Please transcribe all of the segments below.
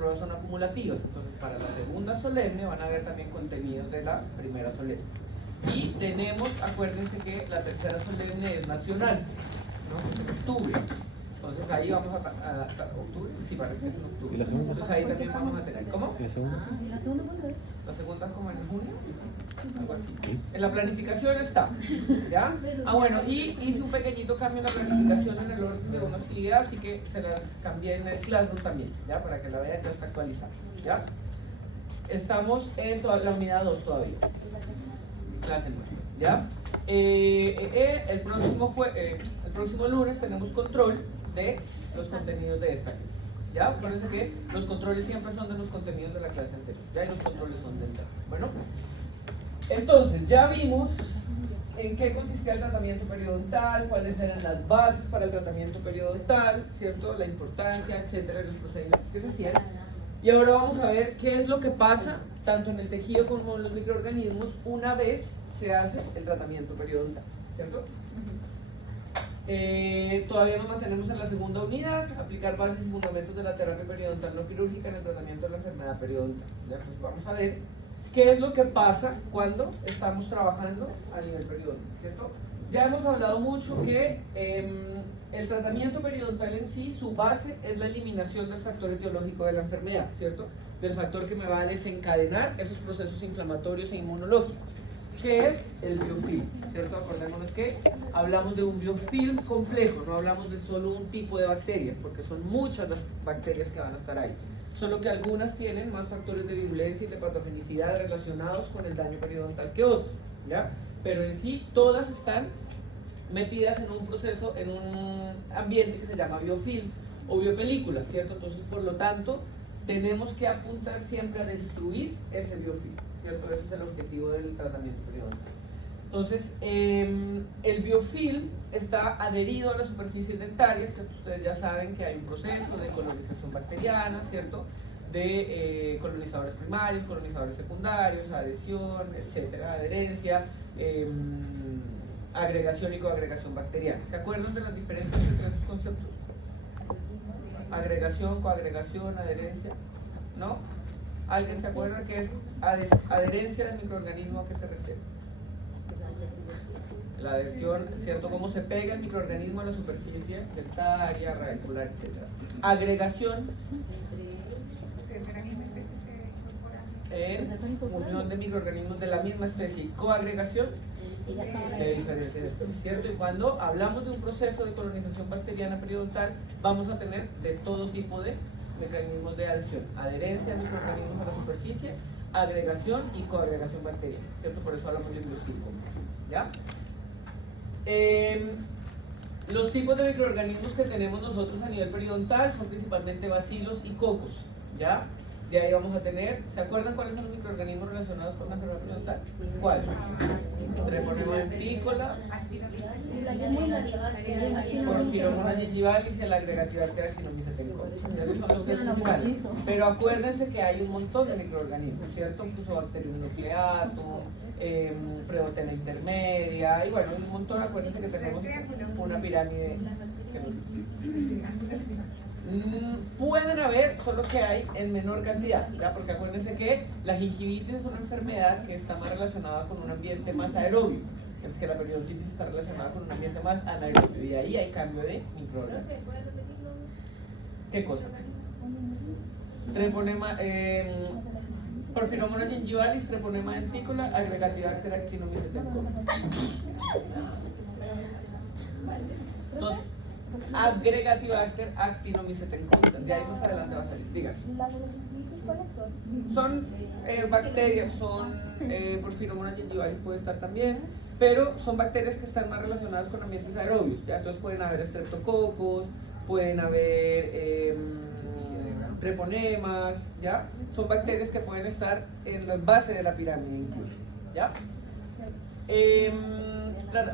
pruebas son acumulativas, entonces para la segunda solemne van a haber también contenidos de la primera solemne. Y tenemos, acuérdense que la tercera solemne es nacional, ¿no? Es en octubre. Entonces ahí vamos a ¿octubre? Sí, parece que es en octubre. ¿Y la segunda? Entonces ahí también vamos a tener, ¿cómo? ¿Y la segunda? La segunda como en junio, algo así. Sí. En la planificación está, ¿ya? Ah, bueno, y hice un pequeñito cambio en la planificación en el orden de una actividad, así que se las cambié en el Classroom también, ¿ya? Para que la vean, ya está actualizada, ¿ya? Estamos en toda la unidad 2 todavía, clase 9, ¿ya? El próximo lunes tenemos control de los contenidos de esta clase. ¿Ya? Acuérdense que los controles siempre son de los contenidos de la clase anterior. Ya, y los controles son del tema. Bueno, entonces ya vimos en qué consistía el tratamiento periodontal, cuáles eran las bases para el tratamiento periodontal, ¿cierto? La importancia, etcétera, los procedimientos que se hacían. Y ahora vamos a ver qué es lo que pasa tanto en el tejido como en los microorganismos una vez se hace el tratamiento periodontal, ¿cierto? Todavía nos mantenemos en la segunda unidad, aplicar bases y fundamentos de la terapia periodontal no quirúrgica en el tratamiento de la enfermedad periodontal. ¿Ya? Pues vamos a ver qué es lo que pasa cuando estamos trabajando a nivel periodontal, ¿cierto? Ya hemos hablado mucho que el tratamiento periodontal en sí, su base es la eliminación del factor etiológico de la enfermedad, ¿cierto? Del factor que me va a desencadenar esos procesos inflamatorios e inmunológicos. ¿Qué es el biofilm? ¿Cierto? Acordémonos que hablamos de un biofilm complejo, no hablamos de solo un tipo de bacterias, porque son muchas las bacterias que van a estar ahí. Solo que algunas tienen más factores de virulencia y de patogenicidad relacionados con el daño periodontal que otros, ¿ya? Pero en sí todas están metidas en un proceso, en un ambiente que se llama biofilm o biopelícula, ¿cierto? Entonces, por lo tanto, tenemos que apuntar siempre a destruir ese biofilm, ¿cierto? Ese es el objetivo del tratamiento periodontal. Entonces, el biofilm está adherido a las superficies dentarias, ¿cierto? Ustedes ya saben que hay un proceso de colonización bacteriana, ¿cierto? De colonizadores primarios, colonizadores secundarios, adhesión, etcétera, adherencia, agregación y coagregación bacteriana. ¿Se acuerdan de las diferencias entre esos conceptos? Agregación, coagregación, adherencia, ¿no? ¿Alguien se acuerda qué es adherencia del microorganismo? ¿A qué se refiere? La adhesión, ¿cierto? Cómo se pega el microorganismo a la superficie dentaria, radicular, etc. Agregación, unión de microorganismos de la misma especie. Coagregación, de diferentes especies, ¿cierto? Y cuando hablamos de un proceso de colonización bacteriana periodontal, vamos a tener de todo tipo de mecanismos de adhesión: adherencia de microorganismos a la superficie, agregación y coagregación bacteriana, ¿cierto? Por eso hablamos de biofilm, ¿ya? Los tipos de microorganismos que tenemos nosotros a nivel periodontal son principalmente bacilos y cocos, ¿ya? De ahí vamos a tener, ¿se acuerdan cuáles son los microorganismos relacionados con la enfermedad periodontal? ¿Cuáles? Treponema dentícola, Porphyromonas gingivalis y el Agregatibacter actinomycetencoides. Esos son los tres principales. Pero acuérdense que hay un montón de microorganismos, ¿cierto? Fusobacterium nucleatum, Prebotena intermedia, y bueno, un montón. Acuérdense que tenemos una pirámide. Pueden haber, solo que hay en menor cantidad, ¿ya? Porque acuérdense que la gingivitis es una enfermedad que está más relacionada con un ambiente más aerobio, es que la periodontitis está relacionada con un ambiente más anaerobio, y ahí hay cambio de microorganismos. ¿Qué cosa? Treponema, Porphyromonas gingivalis, Treponema dentícola, Agregatibacter actinomycetencoides. Entonces, Agregatibacter actinomycetencoides. De ahí más adelante va a salir. Digan. Son bacterias, son Porphyromonas gingivalis puede estar también, pero son bacterias que están más relacionadas con ambientes aerobios, ¿ya? Entonces pueden haber streptococos, pueden haber treponemas, ¿ya? Son bacterias que pueden estar en la base de la pirámide incluso, ¿ya?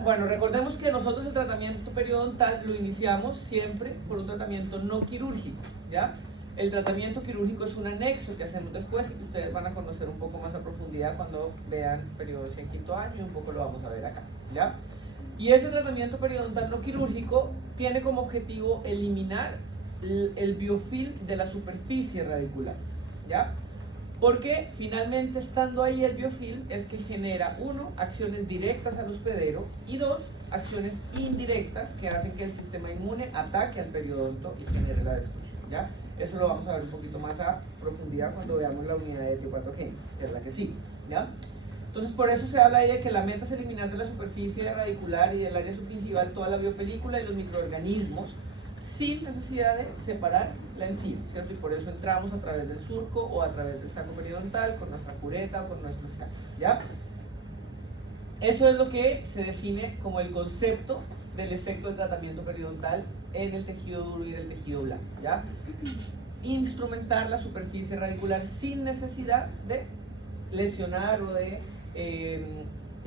Bueno, recordemos que nosotros el tratamiento periodontal lo iniciamos siempre por un tratamiento no quirúrgico, ¿ya? El tratamiento quirúrgico es un anexo que hacemos después y que ustedes van a conocer un poco más a profundidad cuando vean periodoncia en quinto año, y un poco lo vamos a ver acá, ¿ya? Y ese tratamiento periodontal no quirúrgico tiene como objetivo eliminar el biofilm de la superficie radicular, ¿ya? Porque finalmente estando ahí el biofilm es que genera, uno, acciones directas al hospedero y dos, acciones indirectas que hacen que el sistema inmune ataque al periodonto y genere la destrucción, ¿ya? Eso lo vamos a ver un poquito más a profundidad cuando veamos la unidad de etiopatogenia, que es la que sigue, ¿ya? Entonces por eso se habla ahí de que la meta es eliminar de la superficie radicular y del área subgingival toda la biopelícula y los microorganismos sin necesidad de separar la encima, ¿cierto? Y por eso entramos a través del surco o a través del saco periodontal con nuestra cureta o con nuestro escáner, ¿ya? Eso es lo que se define como el concepto del efecto de tratamiento periodontal en el tejido duro y en el tejido blando, ¿ya? Instrumentar la superficie radicular sin necesidad de lesionar o de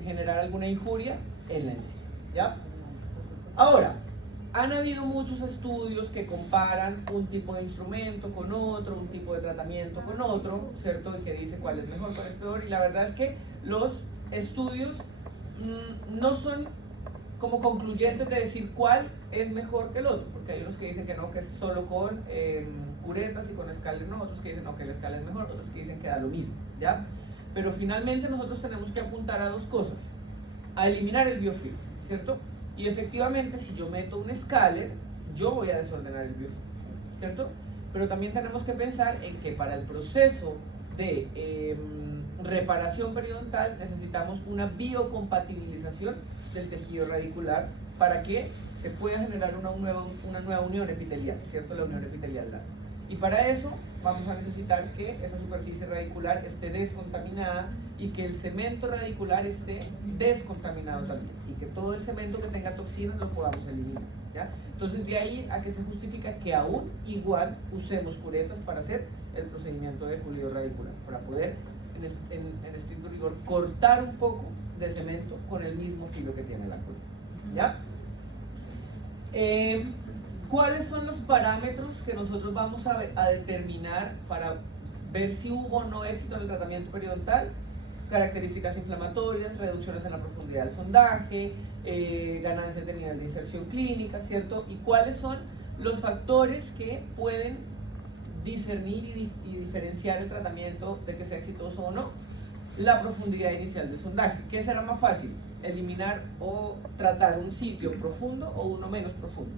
generar alguna injuria en la encía, ¿ya? Ahora, han habido muchos estudios que comparan un tipo de instrumento con otro, un tipo de tratamiento con otro, ¿cierto? Y que dice cuál es mejor, cuál es peor, y la verdad es que los estudios no son como concluyentes de decir cuál es mejor que el otro, porque hay unos que dicen que no, que es solo con curetas y con escáner no, otros que dicen no, que el escáner es mejor, otros que dicen que da lo mismo, ¿ya? Pero finalmente nosotros tenemos que apuntar a dos cosas: a eliminar el biofilm, ¿cierto? Y efectivamente, si yo meto un escáner, yo voy a desordenar el biofilm, ¿cierto? Pero también tenemos que pensar en que para el proceso de reparación periodontal necesitamos una biocompatibilización del tejido radicular para que se pueda generar una nueva unión epitelial, ¿cierto? La unión epitelial larga. Y para eso vamos a necesitar que esa superficie radicular esté descontaminada y que el cemento radicular esté descontaminado también, y que todo el cemento que tenga toxinas lo podamos eliminar, ¿ya? Entonces de ahí a que se justifica que aún igual usemos curetas para hacer el procedimiento de pulido radicular, para poder en estricto rigor cortar un poco de cemento con el mismo filo que tiene la cureta, ¿ya? ¿Cuáles son los parámetros que nosotros vamos a determinar para ver si hubo o no éxito en el tratamiento periodontal? Características inflamatorias, reducciones en la profundidad del sondaje, ganancias de nivel de inserción clínica, ¿cierto? Y cuáles son los factores que pueden discernir y diferenciar el tratamiento de que sea exitoso o no. La profundidad inicial del sondaje. ¿Qué será más fácil? ¿Eliminar o tratar un sitio profundo o uno menos profundo?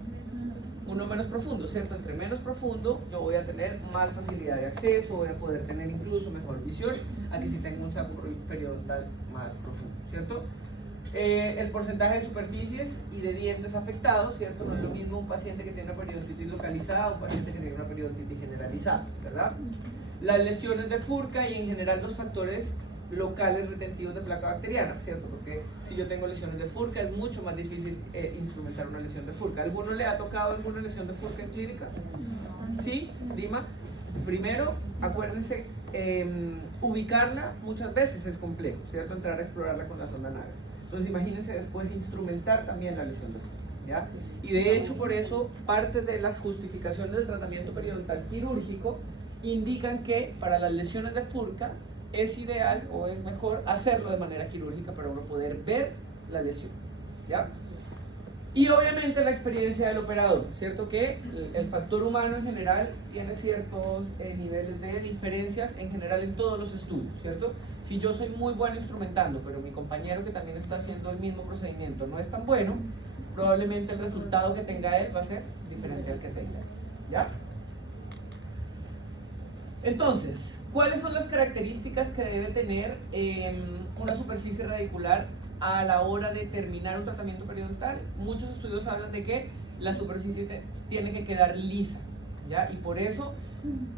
Uno menos profundo, ¿cierto? Entre menos profundo yo voy a tener más facilidad de acceso, voy a poder tener incluso mejor visión a que si tengo un saco periodontal más profundo, ¿cierto? El porcentaje de superficies y de dientes afectados, ¿cierto? No es lo mismo un paciente que tiene una periodontitis localizada o un paciente que tiene una periodontitis generalizada, ¿verdad? Las lesiones de Furca y en general los factores locales retentivos de placa bacteriana, ¿cierto? Porque si yo tengo lesiones de Furca es mucho más difícil instrumentar una lesión de Furca. ¿Alguno le ha tocado alguna lesión de Furca en clínica? ¿Sí? Dima. Primero, acuérdense, ubicarla muchas veces es complejo, ¿cierto? Entrar a explorarla con la sonda Nagas. Entonces imagínense después instrumentar también la lesión de Furca, ¿ya? Y de hecho por eso parte de las justificaciones del tratamiento periodontal quirúrgico indican que para las lesiones de Furca es ideal o es mejor hacerlo de manera quirúrgica para uno poder ver la lesión, ¿ya? Y obviamente la experiencia del operador, ¿cierto? Que el factor humano en general tiene ciertos niveles de diferencias en general en todos los estudios, ¿cierto? Si yo soy muy bueno instrumentando, pero mi compañero que también está haciendo el mismo procedimiento no es tan bueno, probablemente el resultado que tenga él va a ser diferente al que tenga él, ¿ya? Entonces, ¿cuáles son las características que debe tener una superficie radicular a la hora de terminar un tratamiento periodontal? Muchos estudios hablan de que la superficie tiene que quedar lisa, ¿ya? Y por eso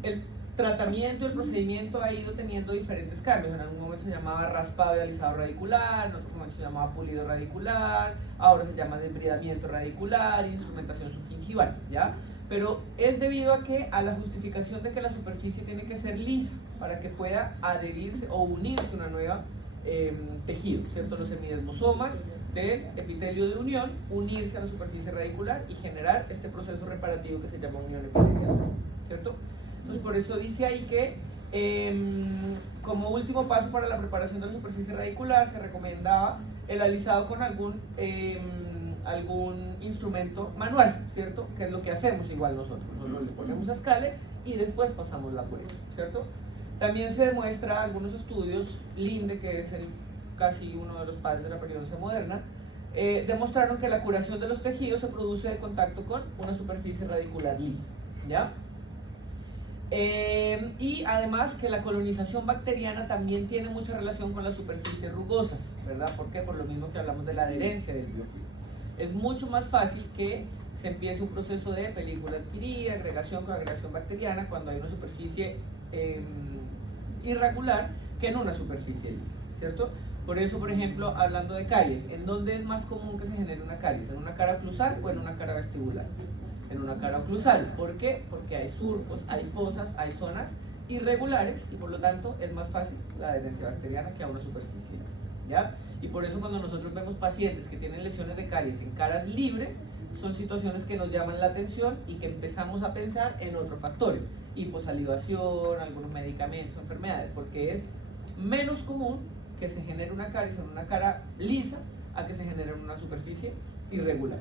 el tratamiento, el procedimiento ha ido teniendo diferentes cambios. En algún momento se llamaba raspado y alisado radicular, en otro momento se llamaba pulido radicular, ahora se llama debridamiento radicular, instrumentación subgingival, ¿ya? Pero es debido a la justificación de que la superficie tiene que ser lisa para que pueda adherirse o unirse una nueva tejido, ¿cierto? Los semidesmosomas del epitelio de unión, unirse a la superficie radicular y generar este proceso reparativo que se llama unión epitelial, ¿cierto? Entonces por eso dice ahí que como último paso para la preparación de la superficie radicular se recomendaba el alisado con algún algún instrumento manual, ¿cierto? Que es lo que hacemos igual nosotros. Nosotros le ponemos a Scale y después pasamos la prueba, ¿cierto? También se demuestra algunos estudios, Linde, que es casi uno de los padres de la periodoncia moderna, demostraron que la curación de los tejidos se produce de contacto con una superficie radicular lisa, ¿ya? Y además que la colonización bacteriana también tiene mucha relación con las superficies rugosas, ¿verdad? ¿Por qué? Por lo mismo que hablamos de la adherencia del biofilm. Es mucho más fácil que se empiece un proceso de película adquirida, agregación con agregación bacteriana cuando hay una superficie irregular que en una superficie lisa, ¿cierto? Por eso, por ejemplo, hablando de caries, ¿en dónde es más común que se genere una caries? ¿En una cara oclusal o en una cara vestibular? En una cara oclusal. ¿Por qué? Porque hay surcos, hay fosas, hay zonas irregulares y por lo tanto es más fácil la adherencia bacteriana que a una superficie lisa, ¿ya? Y por eso cuando nosotros vemos pacientes que tienen lesiones de caries en caras libres, son situaciones que nos llaman la atención y que empezamos a pensar en otros factores, hiposalivación, algunos medicamentos, enfermedades, porque es menos común que se genere una caries en una cara lisa a que se genere en una superficie irregular.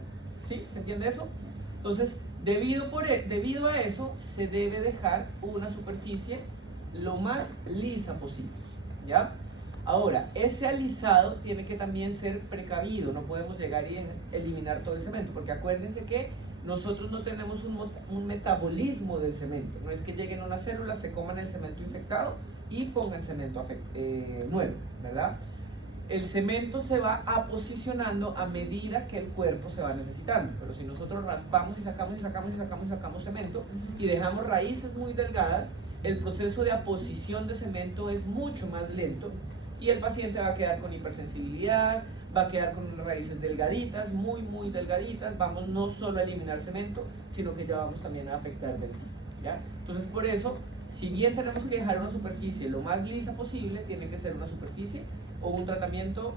¿Sí? ¿Se entiende eso? Entonces, debido a eso, se debe dejar una superficie lo más lisa posible, ¿ya? Ahora, ese alisado tiene que también ser precavido, no podemos llegar y eliminar todo el cemento, porque acuérdense que nosotros no tenemos un metabolismo del cemento, no es que lleguen unas células, se coman el cemento infectado y pongan cemento nuevo, ¿verdad? El cemento se va posicionando a medida que el cuerpo se va necesitando, pero si nosotros raspamos y sacamos y sacamos y sacamos y sacamos cemento y dejamos raíces muy delgadas, el proceso de aposición de cemento es mucho más lento y el paciente va a quedar con hipersensibilidad, va a quedar con raíces delgaditas, muy delgaditas, vamos no solo a eliminar cemento, sino que ya vamos también a afectar dentina, ¿ya? Entonces por eso, si bien tenemos que dejar una superficie lo más lisa posible, tiene que ser una superficie o un tratamiento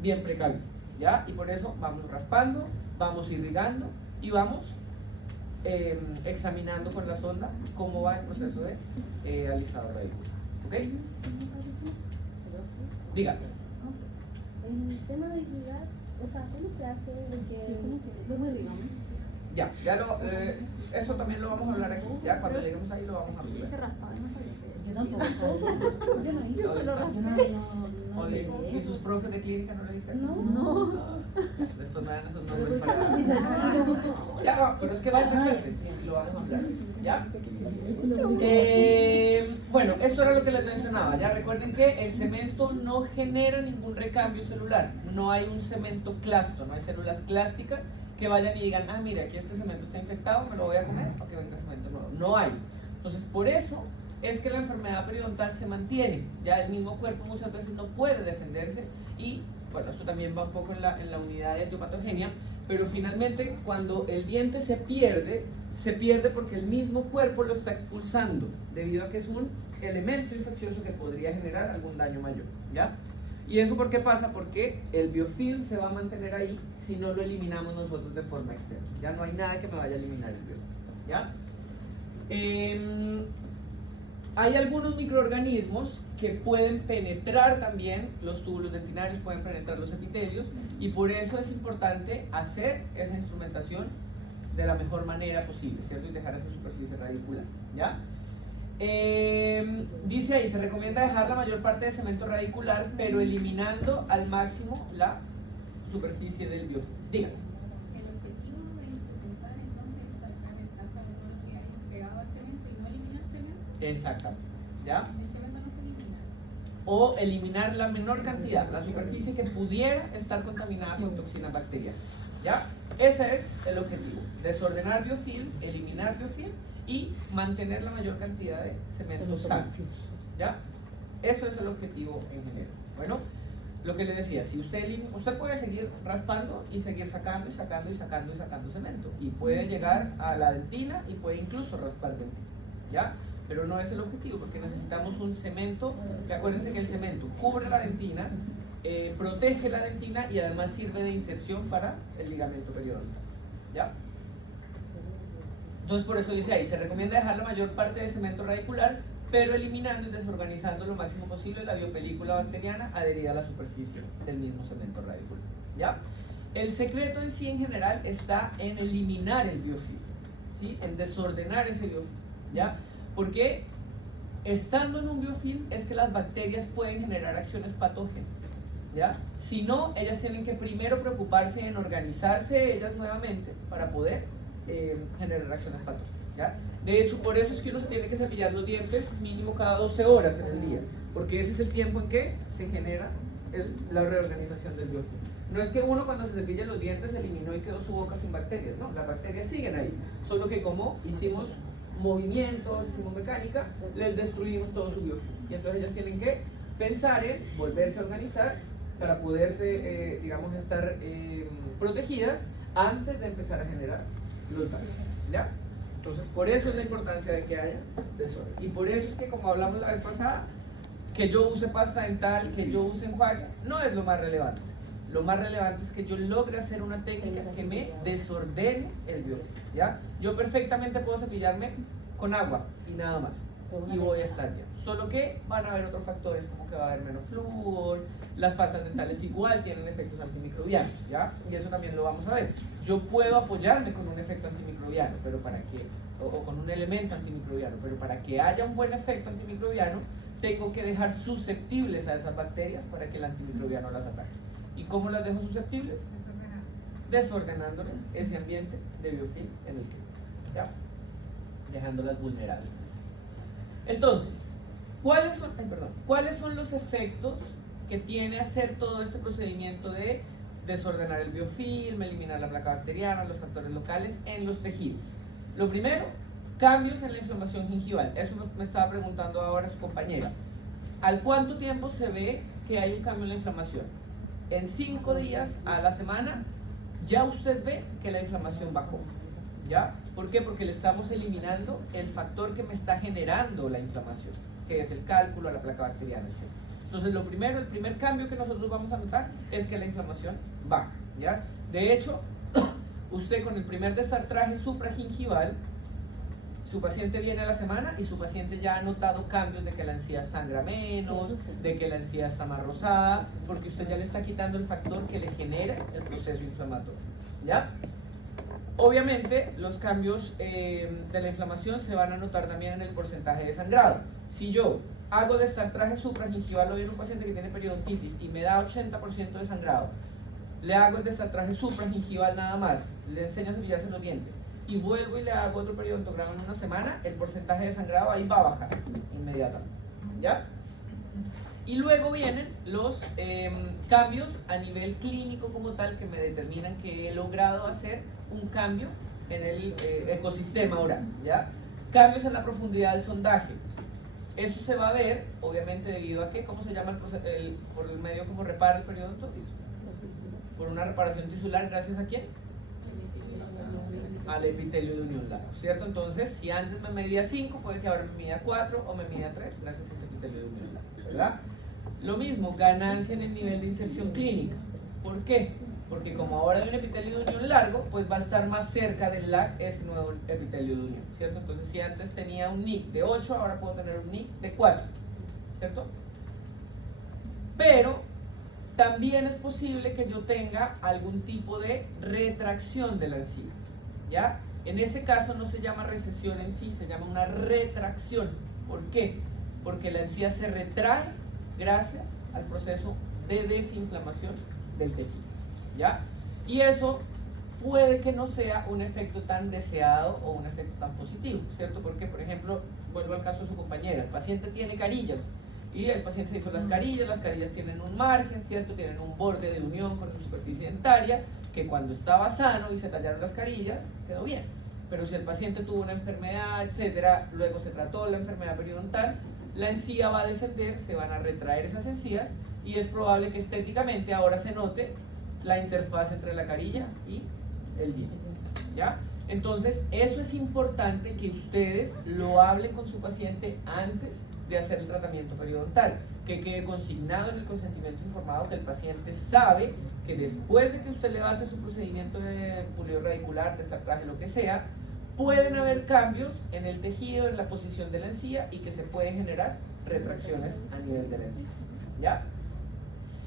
bien precavido, ¿ya? Y por eso vamos raspando, vamos irrigando y vamos examinando con la sonda cómo va el proceso de alisado radicular, ¿ok? Dígame. El tema de irrigar, o sea, ¿cómo se hace? Ya eso también lo vamos a hablar aquí, ya cuando lleguemos ahí lo vamos a hablar. Se raspa, no sabía. Yo tampoco. Yo no hice. Yo se lo raspé. Oye, ¿y sus profes de clínica no le dijeron? No. Después me dan esos nombres para... Ya va, pero es que va en la clase, sí, lo vamos a hablar. ¿Ya? Bueno, esto era lo que les mencionaba. Ya recuerden que el cemento no genera ningún recambio celular. No hay un cemento clasto, no hay células clásticas que vayan y digan, ah, mira, aquí este cemento está infectado, me lo voy a comer para que venga cemento nuevo. No hay. Entonces, por eso es que la enfermedad periodontal se mantiene. Ya el mismo cuerpo muchas veces no puede defenderse y, bueno, esto también va un poco en la unidad de etiopatogenia, pero finalmente cuando el diente se pierde porque el mismo cuerpo lo está expulsando, debido a que es un elemento infeccioso que podría generar algún daño mayor, ¿ya? ¿Y eso por qué pasa? Porque el biofilm se va a mantener ahí si no lo eliminamos nosotros de forma externa. Ya no hay nada que me vaya a eliminar el biofilm, ¿ya? Hay algunos microorganismos que pueden penetrar también los túbulos dentinarios, pueden penetrar los epitelios y por eso es importante hacer esa instrumentación de la mejor manera posible, ¿cierto? Y dejar esa superficie radicular, ¿ya? Dice ahí, se recomienda dejar la mayor parte de cemento radicular, pero eliminando al máximo la superficie del biofilm. Dígame. El objetivo de instrumentar entonces es sacar el tanta metodología pegado al cemento y no eliminar cemento. Exactamente, ¿ya? El cemento no se elimina. O eliminar la menor cantidad, la superficie que pudiera estar contaminada con toxinas bacterianas, ¿ya? Ese es el objetivo, desordenar biofilm, eliminar biofilm y mantener la mayor cantidad de cemento sano, ¿ya? Eso es el objetivo en general. Bueno, lo que le decía, si usted puede seguir raspando y seguir sacando y sacando y sacando y sacando cemento y puede llegar a la dentina y puede incluso raspar dentina, ¿ya? Pero no es el objetivo porque necesitamos un cemento, que acuérdense que el cemento cubre la dentina, protege la dentina y además sirve de inserción para el ligamento periodontal, ¿ya? Entonces por eso dice ahí, se recomienda dejar la mayor parte de cemento radicular, pero eliminando y desorganizando lo máximo posible la biopelícula bacteriana adherida a la superficie del mismo cemento radicular, ¿ya? El secreto en sí en general está en eliminar el biofilm, ¿sí? En desordenar ese biofilm, ¿ya? Porque estando en un biofilm es que las bacterias pueden generar acciones patógenas, ¿ya? Si no, ellas tienen que primero preocuparse en organizarse ellas nuevamente para poder generar acciones patógenas, ¿ya? De hecho, por eso es que uno se tiene que cepillar los dientes mínimo cada 12 horas en el día, porque ese es el tiempo en que se genera la reorganización del biofilm. No es que uno cuando se cepilla los dientes se eliminó y quedó su boca sin bacterias, no, las bacterias siguen ahí, solo que como hicimos movimientos, hicimos mecánica, les destruimos todo su biofilm. Y entonces ellas tienen que pensar en volverse a organizar para poderse, digamos, estar protegidas antes de empezar a generar los daños, ¿ya? Entonces, por eso es la importancia de que haya desorden. Y por eso es que, como hablamos la vez pasada, que yo use pasta dental, que yo use enjuague, no es lo más relevante. Lo más relevante es que yo logre hacer una técnica que me desordene el biofilm, ¿ya? Yo perfectamente puedo cepillarme con agua y nada más, y voy a estar bien. Solo que van a haber otros factores, como que va a haber menos flúor, las pastas dentales igual tienen efectos antimicrobianos, ¿ya? Y eso también lo vamos a ver. Yo puedo apoyarme con un efecto antimicrobiano, pero ¿para qué? O con un elemento antimicrobiano, pero para que haya un buen efecto antimicrobiano, tengo que dejar susceptibles a esas bacterias para que el antimicrobiano las ataque. ¿Y cómo las dejo susceptibles? Desordenándoles ese ambiente de biofilm en el que, ¿ya? Dejándolas vulnerables. Entonces, ¿cuáles son los efectos que tiene hacer todo este procedimiento de desordenar el biofilm, eliminar la placa bacteriana, los factores locales en los tejidos? Lo primero, cambios en la inflamación gingival. Eso me estaba preguntando ahora su compañera. ¿Al cuánto tiempo se ve que hay un cambio en la inflamación? En 5 días a la semana ya usted ve que la inflamación bajó, ¿ya? ¿Por qué? Porque le estamos eliminando el factor que me está generando la inflamación, que es el cálculo, la placa bacteriana, etc. Entonces, lo primero, el primer cambio que nosotros vamos a notar es que la inflamación baja, ¿ya? De hecho, usted con el primer desartraje supragingival, su paciente viene a la semana y su paciente ya ha notado cambios de que la encía sangra menos, de que la encía está más rosada, porque usted ya le está quitando el factor que le genera el proceso inflamatorio, ¿ya? Obviamente, los cambios de la inflamación se van a notar también en el porcentaje de sangrado. Si yo hago desartraje supragingival hoy en un paciente que tiene periodontitis y me da 80% de sangrado, le hago el desartraje supragingival nada más, le enseño a cepillarse los dientes y vuelvo y le hago otro periodontograma en una semana, el porcentaje de sangrado ahí va a bajar inmediatamente, ¿ya? Y luego vienen los cambios a nivel clínico como tal que me determinan que he logrado hacer un cambio en el ecosistema oral, ¿ya? Cambios en la profundidad del sondaje. Eso se va a ver, obviamente, debido a que, ¿cómo se llama por el medio como repara el periodonto? Por una reparación tisular, ¿gracias a quién? Al epitelio de unión largo, ¿cierto? Entonces, si antes me medía 5, puede que ahora me mida 4 o me mida 3, gracias a ese epitelio de unión largo, ¿verdad? Lo mismo, ganancia en el nivel de inserción clínica. ¿Por qué? Porque como ahora hay un epitelio de unión largo, pues va a estar más cerca del LAC ese nuevo epitelio de unión, ¿cierto? Entonces, si antes tenía un NIC de 8, ahora puedo tener un NIC de 4, ¿cierto? Pero también es posible que yo tenga algún tipo de retracción de la encía, ¿ya? En ese caso no se llama recesión en sí, se llama una retracción. ¿Por qué? Porque la encía se retrae gracias al proceso de desinflamación del tejido, ¿ya? Y eso puede que no sea un efecto tan deseado o un efecto tan positivo, ¿cierto? Porque, por ejemplo, vuelvo al caso de su compañera, el paciente tiene carillas y el paciente se hizo las carillas tienen un margen, ¿cierto? Tienen un borde de unión con su superficie dentaria que cuando estaba sano y se tallaron las carillas, quedó bien. Pero si el paciente tuvo una enfermedad, etcétera, luego se trató la enfermedad periodontal, la encía va a descender, se van a retraer esas encías y es probable que estéticamente ahora se note la interfaz entre la carilla y el diente, ¿ya? Entonces, eso es importante que ustedes lo hablen con su paciente antes de hacer el tratamiento periodontal, que quede consignado en el consentimiento informado que el paciente sabe que después de que usted le va a hacer su procedimiento de pulido radicular, desartraje, lo que sea, pueden haber cambios en el tejido, en la posición de la encía y que se pueden generar retracciones a nivel de la encía, ¿ya?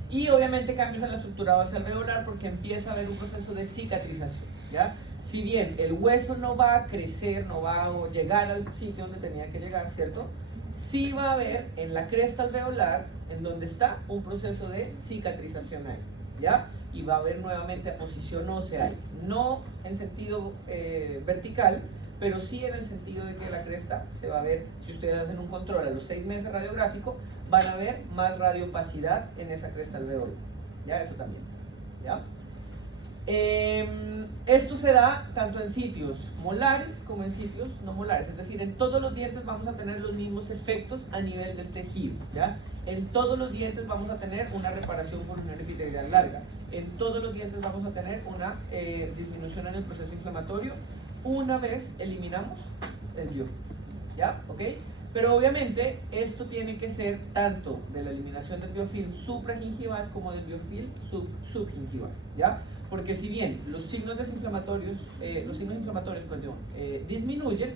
Y obviamente cambios en la estructura base alveolar porque empieza a haber un proceso de cicatrización, ¿ya? Si bien el hueso no va a crecer, no va a llegar al sitio donde tenía que llegar, ¿cierto? Sí va a haber en la cresta alveolar, en donde está, un proceso de cicatrización ahí, ¿ya? Y va a haber nuevamente posición ósea ahí. No en sentido vertical, pero sí en el sentido de que la cresta se va a ver, si ustedes hacen un control a los 6 meses radiográfico, van a ver más radiopacidad en esa cresta alveolar, ¿ya? Eso también, ¿ya? Esto se da tanto en sitios molares como en sitios no molares, es decir, en todos los dientes vamos a tener los mismos efectos a nivel del tejido, ¿ya? En todos los dientes vamos a tener una reparación pulmonar epitelial larga, en todos los dientes vamos a tener una disminución en el proceso inflamatorio una vez eliminamos el biofilm, ¿ya? ¿Ok? Pero obviamente esto tiene que ser tanto de la eliminación del biofilm supragingival como del biofilm subgingival, ¿ya? Porque si bien los signos inflamatorios, disminuyen,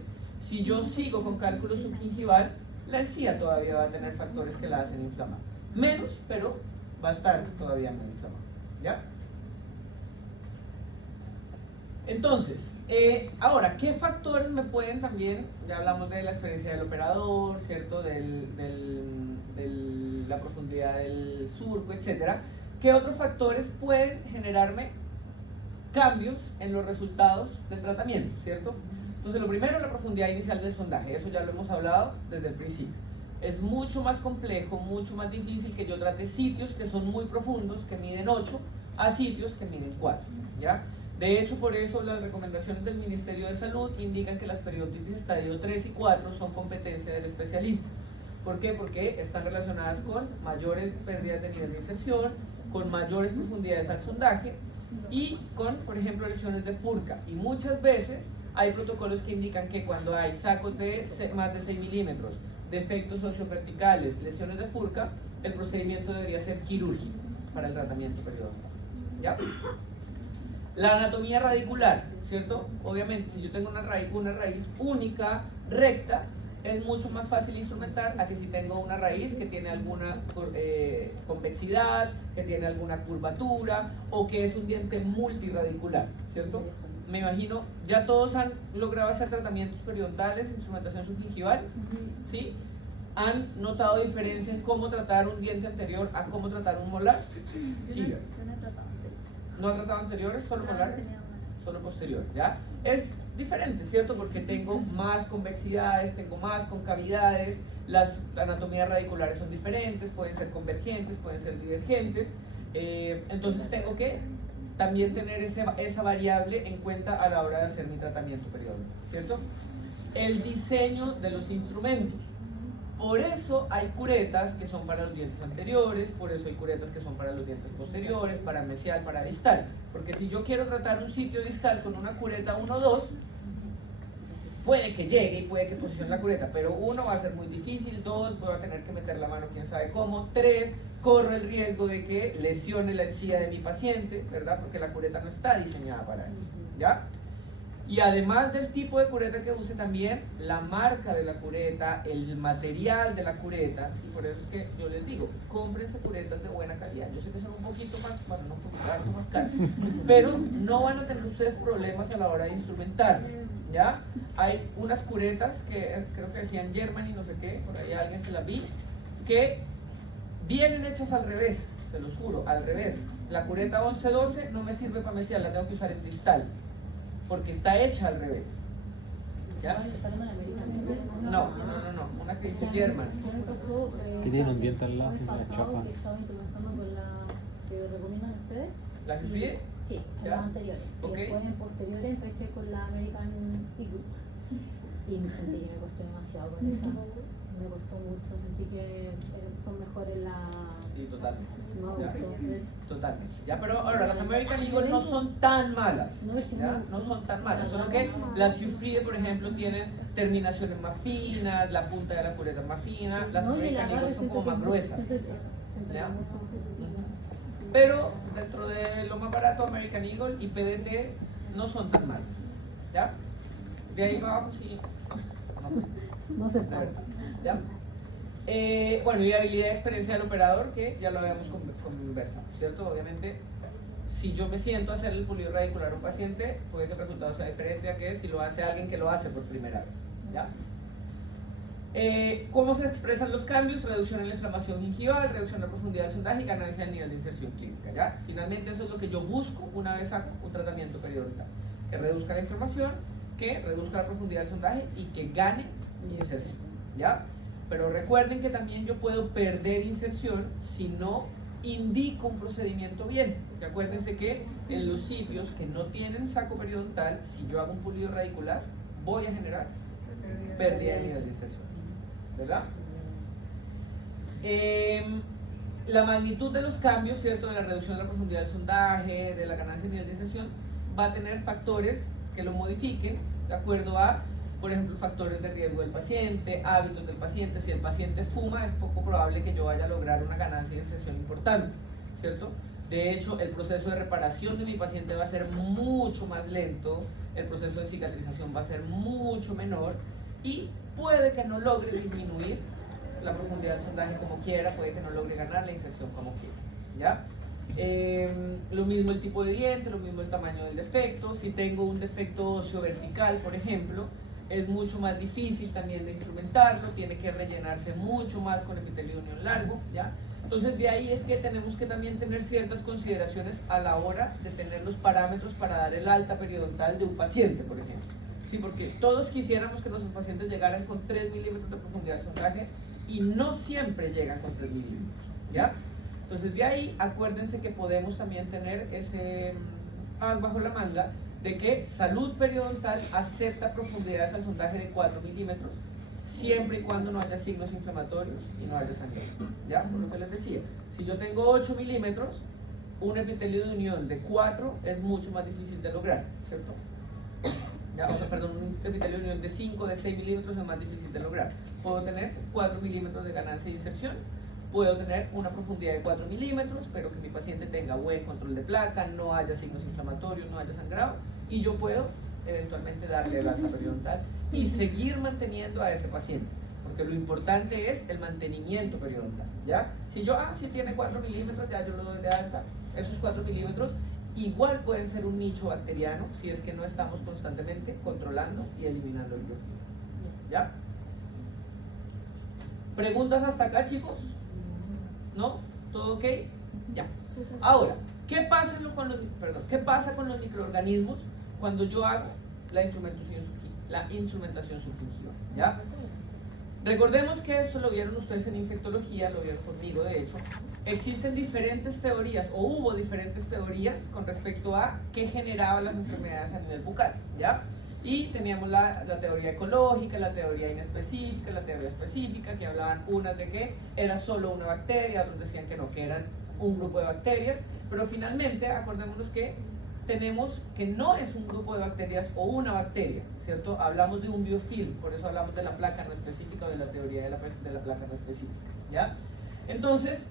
si yo sigo con cálculo subgingival, la encía todavía va a tener factores que la hacen inflamar. Menos, pero va a estar todavía menos inflamada, ¿ya? Entonces, ahora, ¿qué factores me pueden también, ya hablamos de la experiencia del operador, ¿cierto? De la profundidad del surco, etcétera? ¿Qué otros factores pueden generarme cambios en los resultados del tratamiento, ¿cierto? Entonces, lo primero es la profundidad inicial del sondaje, eso ya lo hemos hablado desde el principio. Es mucho más complejo, mucho más difícil que yo trate sitios que son muy profundos, que miden 8, a sitios que miden 4, ¿ya? De hecho, por eso las recomendaciones del Ministerio de Salud indican que las periodontitis estadio 3 y 4 son competencia del especialista. ¿Por qué? Porque están relacionadas con mayores pérdidas de nivel de inserción, con mayores profundidades al sondaje y con, por ejemplo, lesiones de furca. Y muchas veces hay protocolos que indican que cuando hay sacos de más de 6 milímetros, defectos socioverticales, lesiones de furca, el procedimiento debería ser quirúrgico para el tratamiento periodontal, ¿ya? La anatomía radicular, ¿cierto? Obviamente, si yo tengo una raíz única, recta, es mucho más fácil instrumentar a que si tengo una raíz que tiene alguna convexidad, que tiene alguna curvatura o que es un diente multiradicular, ¿cierto? Me imagino, ya todos han logrado hacer tratamientos periodontales, instrumentación subgingival, ¿sí? ¿Han notado diferencia en cómo tratar un diente anterior a cómo tratar un molar? Sí. ¿No ha tratado anteriores, solo molares? Solo posteriores, ¿ya? Es diferente, ¿cierto? Porque tengo más convexidades, tengo más concavidades, las anatomías radiculares son diferentes, pueden ser convergentes, pueden ser divergentes, entonces tengo que también tener esa variable en cuenta a la hora de hacer mi tratamiento periódico, ¿cierto? El diseño de los instrumentos. Por eso hay curetas que son para los dientes anteriores, por eso hay curetas que son para los dientes posteriores, para mesial, para distal. Porque si yo quiero tratar un sitio distal con una cureta 1-2, puede que llegue y puede que posicione la cureta, pero 1 va a ser muy difícil, 2 voy a tener que meter la mano quién sabe cómo, 3 corro el riesgo de que lesione la encía de mi paciente, ¿verdad? Porque la cureta no está diseñada para eso, ¿ya? Y además del tipo de cureta que use, también la marca de la cureta, el material de la cureta, ¿sí? Por eso es que yo les digo, cómprense curetas de buena calidad. Yo sé que son un poquito más, bueno, no un poquito más caras, pero no van a tener ustedes problemas a la hora de instrumentar, ¿ya? Hay unas curetas que creo que decían Germany, no sé qué, por ahí alguien se las vi, que vienen hechas al revés, se los juro, al revés. La cureta 11-12 no me sirve para mesial, la tengo que usar en distal, porque está hecha al revés. ¿Ya? No, una que dice German. Que tiene un diente al lado, la la chapa. que estaba implementando con la que recomiendan ustedes. ¿La que fríe? Sí, en ¿Ya? las anteriores. Ok. Y después en posteriores empecé con la American Eagle. Y me sentí que me costó demasiado con esa. Me costó mucho, sentí que son mejores las... Sí, totalmente. No, Ya. de hecho. Totalmente. Ya, pero ahora las American Eagle no son tan malas. No, es que ¿Ya? No son tan malas, solo que las Hugh por ejemplo, tienen terminaciones más finas, la punta de la cureta es más fina, las No, y el American agarre Eagle son siento como que más es gruesas. siento eso, siento que ¿Ya? es mucho. Ujú. Pero dentro de lo más barato, American Eagle y PDT no son tan malas. ¿Ya? De ahí para abajo sí. No se De puede. verdad. ¿Ya? Bueno, y habilidad y experiencia del operador, que ya lo habíamos conversado, ¿cierto? Obviamente, si yo me siento a hacer el pulido radicular a un paciente, puede que el resultado sea diferente a que si lo hace alguien que lo hace por primera vez, ¿ya? ¿Cómo se expresan los cambios? Reducción en la inflamación gingival, reducción en la profundidad del sondaje y ganancia del nivel de inserción clínica, ¿ya? Finalmente eso es lo que yo busco una vez hago un tratamiento periodontal, que reduzca la inflamación, que reduzca la profundidad del sondaje y que gane inserción, ¿ya? Pero recuerden que también yo puedo perder inserción si no indico un procedimiento bien, porque acuérdense que en los sitios que no tienen saco periodontal, si yo hago un pulido radicular, voy a generar pérdida de nivel de inserción, ¿verdad? La magnitud de los cambios, ¿cierto? De la reducción de la profundidad del sondaje, de la ganancia de nivel de inserción, va a tener factores que lo modifiquen de acuerdo a, por ejemplo, factores de riesgo del paciente, hábitos del paciente. Si el paciente fuma, es poco probable que yo vaya a lograr una ganancia de inserción importante, ¿cierto? De hecho, el proceso de reparación de mi paciente va a ser mucho más lento, el proceso de cicatrización va a ser mucho menor y puede que no logre disminuir la profundidad del sondaje como quiera, puede que no logre ganar la inserción como quiera, ¿ya? Lo mismo el tipo de diente, lo mismo el tamaño del defecto. Si tengo un defecto óseo vertical, por ejemplo, es mucho más difícil también de instrumentarlo, tiene que rellenarse mucho más con epitelio de unión largo, ¿ya? Entonces de ahí es que tenemos que también tener ciertas consideraciones a la hora de tener los parámetros para dar el alta periodontal de un paciente, por ejemplo. Sí, porque todos quisiéramos que nuestros pacientes llegaran con 3 milímetros de profundidad de sondaje y no siempre llegan con 3 milímetros, ¿ya? Entonces de ahí acuérdense que podemos también tener ese as bajo la manga de que salud periodontal acepta profundidades al sondaje de 4 milímetros siempre y cuando no haya signos inflamatorios y no haya sangre, ¿ya? Por lo que les decía, si yo tengo 8 milímetros, un epitelio de unión de 4 es mucho más difícil de lograr, ¿cierto? ¿Ya? O sea, perdón, un epitelio de unión de 5, de 6 milímetros es más difícil de lograr. Puedo tener 4 milímetros de ganancia de inserción, puedo tener una profundidad de 4 milímetros, pero que mi paciente tenga buen control de placa, no haya signos inflamatorios, no haya sangrado, y yo puedo eventualmente darle el alta periodontal y seguir manteniendo a ese paciente, porque lo importante es el mantenimiento periodontal, ¿ya? Si yo, si tiene 4 milímetros, ya yo lo doy de alta. Esos 4 milímetros igual pueden ser un nicho bacteriano si es que no estamos constantemente controlando y eliminando el biofilm, ¿ya? ¿Preguntas hasta acá, chicos? ¿No? ¿Todo ok? Ya. Ahora, ¿qué pasa con los microorganismos cuando yo hago la instrumentación subgingival? ¿Ya? Recordemos que esto lo vieron ustedes en infectología, lo vieron conmigo de hecho. Existen diferentes teorías, o hubo diferentes teorías con respecto a qué generaban las enfermedades a nivel bucal, ¿ya? Y teníamos la teoría ecológica, la teoría inespecífica, la teoría específica, que hablaban unas de que era solo una bacteria, otros decían que no, que eran un grupo de bacterias, pero finalmente acordémonos que tenemos que no es un grupo de bacterias o una bacteria, ¿cierto? Hablamos de un biofilm, por eso hablamos de la placa no específica o de la teoría de la placa no específica, ¿ya? Entonces,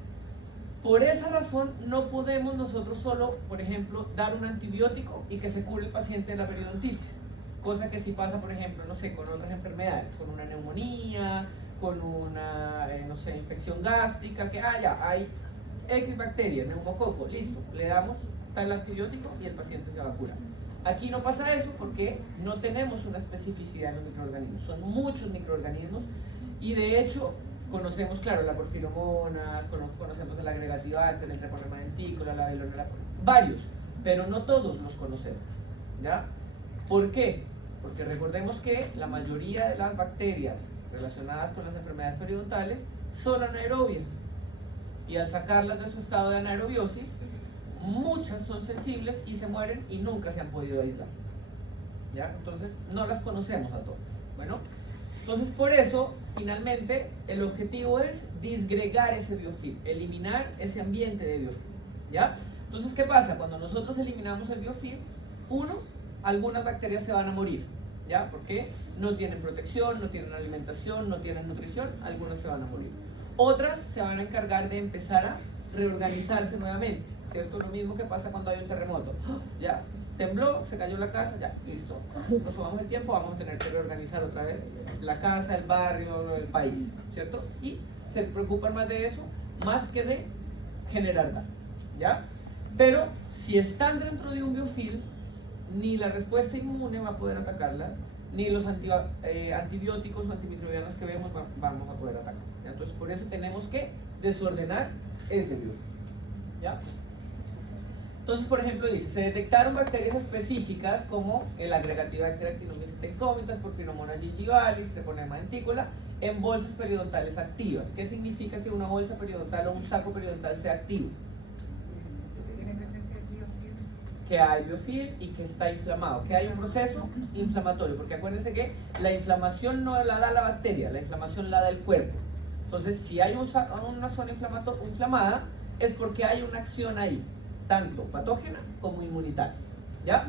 por esa razón no podemos nosotros solo, por ejemplo, dar un antibiótico y que se cure el paciente de la periodontitis, cosa que sí pasa, por ejemplo, no sé, con otras enfermedades, con una neumonía, con una, no sé, infección gástrica, que ya hay X bacteria, neumococo, listo, le damos tal antibiótico y el paciente se va a curar. Aquí no pasa eso porque no tenemos una especificidad en los microorganismos, son muchos microorganismos y de hecho conocemos, claro, la porfiromonas, conocemos el agregatibacter, el treponema dentícola, la velonela, varios, pero no todos los conocemos, ¿ya? ¿Por qué? Porque recordemos que la mayoría de las bacterias relacionadas con las enfermedades periodontales son anaerobias y al sacarlas de su estado de anaerobiosis, muchas son sensibles y se mueren y nunca se han podido aislar, ¿ya? Entonces no las conocemos a todas. Bueno, entonces por eso finalmente el objetivo es disgregar ese biofilm, eliminar ese ambiente de biofilm, ¿ya? Entonces ¿qué pasa? Cuando nosotros eliminamos el biofilm, algunas bacterias se van a morir, ¿ya? Porque no tienen protección, no tienen alimentación, no tienen nutrición, algunas se van a morir. Otras se van a encargar de empezar a reorganizarse nuevamente, ¿cierto? Lo mismo que pasa cuando hay un terremoto, ya, tembló, se cayó la casa, ya, listo. Nos tomamos el tiempo, vamos a tener que reorganizar otra vez la casa, el barrio, el país, ¿cierto? Y se preocupan más de eso, más que de generar daño, ¿ya? Pero si están dentro de un biofilm, ni la respuesta inmune va a poder atacarlas, ni los antibióticos o antimicrobianos que vemos vamos a poder atacar, ¿ya? Entonces por eso tenemos que desordenar ese biofilm, ¿ya? Entonces, por ejemplo, dice, se detectaron bacterias específicas como el Agregatibacter actinomyces tencomitas, Porphyromonas gingivalis, Treponema denticula, en bolsas periodontales activas. ¿Qué significa que una bolsa periodontal o un saco periodontal sea activo? Que hay biofilm y que está inflamado, que hay un proceso inflamatorio, porque acuérdense que la inflamación no la da la bacteria, la inflamación la da el cuerpo. Entonces, si hay una zona inflamada, es porque hay una acción ahí, tanto patógena como inmunitaria, ¿ya?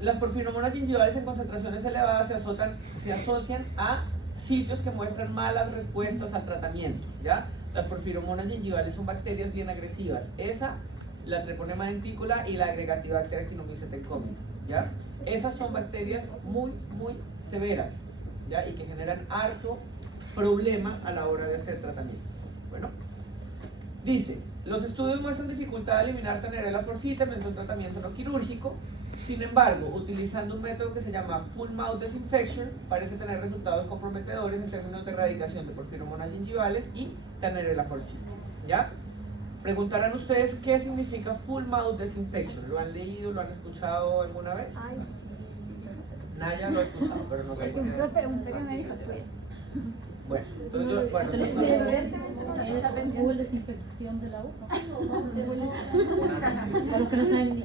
Las porfiridomonas gingivales en concentraciones elevadas se asocian a sitios que muestran malas respuestas al tratamiento, ¿ya? Las porfiridomonas gingivales son bacterias bien agresivas. Esa, la Treponema denticula y la Agregatibacter actinomyces tencomitas, ¿ya? Esas son bacterias muy, muy severas, ¿ya? Y que generan harto problema a la hora de hacer tratamiento. Bueno, dice, los estudios muestran dificultad de eliminar Teneriella forcita mediante un tratamiento no quirúrgico. Sin embargo, utilizando un método que se llama Full Mouth Disinfection, parece tener resultados comprometedores en términos de erradicación de porfiromonas gingivales y Teneriella forcita, ¿ya? Preguntarán ustedes qué significa Full Mouth Disinfection. ¿Lo han leído, lo han escuchado alguna vez? Ay, sí. Naya lo ha escuchado, pero no sé. Un profe me dijo, Bueno, entonces, bueno, Es Google desinfección de la boca. Para los que no saben ni.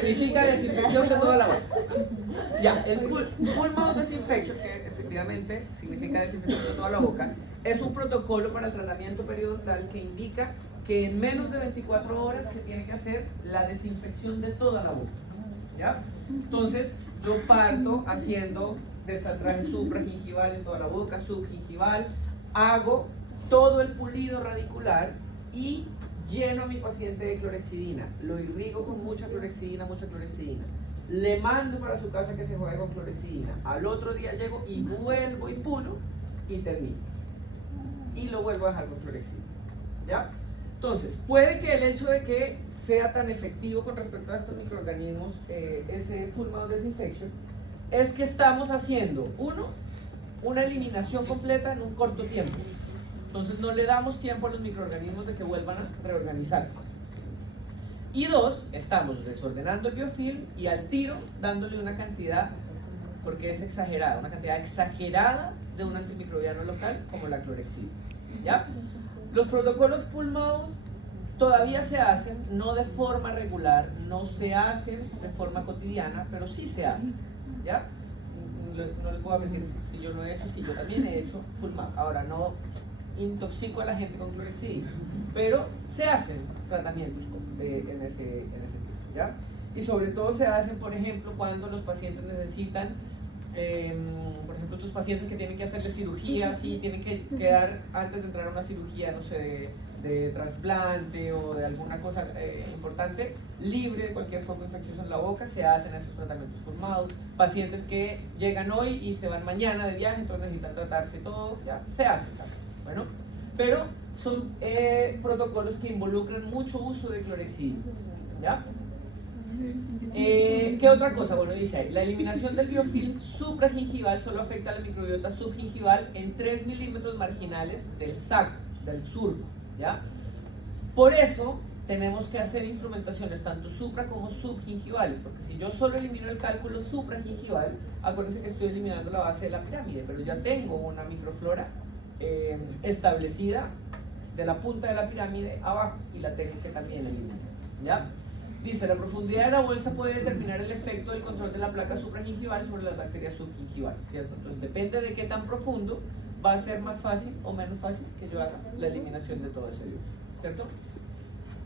significa desinfección de toda la boca. Ya, el full mouth disinfection, que efectivamente significa desinfección de toda la boca, es un protocolo para el tratamiento periodontal que indica que en menos de 24 horas se tiene que hacer la desinfección de toda la boca, ¿ya? Entonces, yo parto haciendo desatraje supragingival en toda la boca, subgingival, hago todo el pulido radicular y lleno a mi paciente de clorexidina, lo irrigo con mucha clorexidina, le mando para su casa que se juegue con clorexidina, al otro día llego y vuelvo y pulo y termino, y lo vuelvo a dejar con clorexidina, ¿ya? Entonces, puede que el hecho de que sea tan efectivo con respecto a estos microorganismos, ese full mouth disinfection, es que estamos haciendo, uno, una eliminación completa en un corto tiempo. Entonces no le damos tiempo a los microorganismos de que vuelvan a reorganizarse. Y dos, estamos desordenando el biofilm y al tiro dándole una cantidad, porque es exagerada, una cantidad exagerada de un antimicrobiano local como la clorexidina, ¿ya? Los protocolos full mouth todavía se hacen, no de forma regular, no se hacen de forma cotidiana, pero sí se hacen, ¿ya? No les puedo mentir, si yo lo he hecho, sí, yo también he hecho full mouth. Ahora no intoxico a la gente con clorexidina, pero se hacen tratamientos en ese tipo, ¿ya? Y sobre todo se hacen, por ejemplo, cuando los pacientes necesitan, por ejemplo, estos pacientes que tienen que hacerle cirugía, sí, tienen que quedar antes de entrar a una cirugía, no sé, de trasplante o de alguna cosa importante, libre de cualquier foco infeccioso en la boca, se hacen esos tratamientos full mouth. Pacientes que llegan hoy y se van mañana de viaje, entonces necesitan tratarse todo, ya, se hace también. Bueno, pero son protocolos que involucran mucho uso de clorexidina, ¿ya? ¿Qué otra cosa? Bueno, dice ahí, la eliminación del biofilm supragingival solo afecta a la microbiota subgingival en 3 milímetros marginales del saco, del surco, ¿ya? Por eso tenemos que hacer instrumentaciones tanto supra como subgingivales, porque si yo solo elimino el cálculo supragingival, acuérdense que estoy eliminando la base de la pirámide, pero ya tengo una microflora establecida de la punta de la pirámide abajo y la tengo que también eliminar, ¿ya? Dice, la profundidad de la bolsa puede determinar el efecto del control de la placa supragingival sobre las bacterias subgingivales, ¿cierto? Entonces depende de qué tan profundo va a ser más fácil o menos fácil que yo haga la eliminación de todo ese virus, ¿cierto?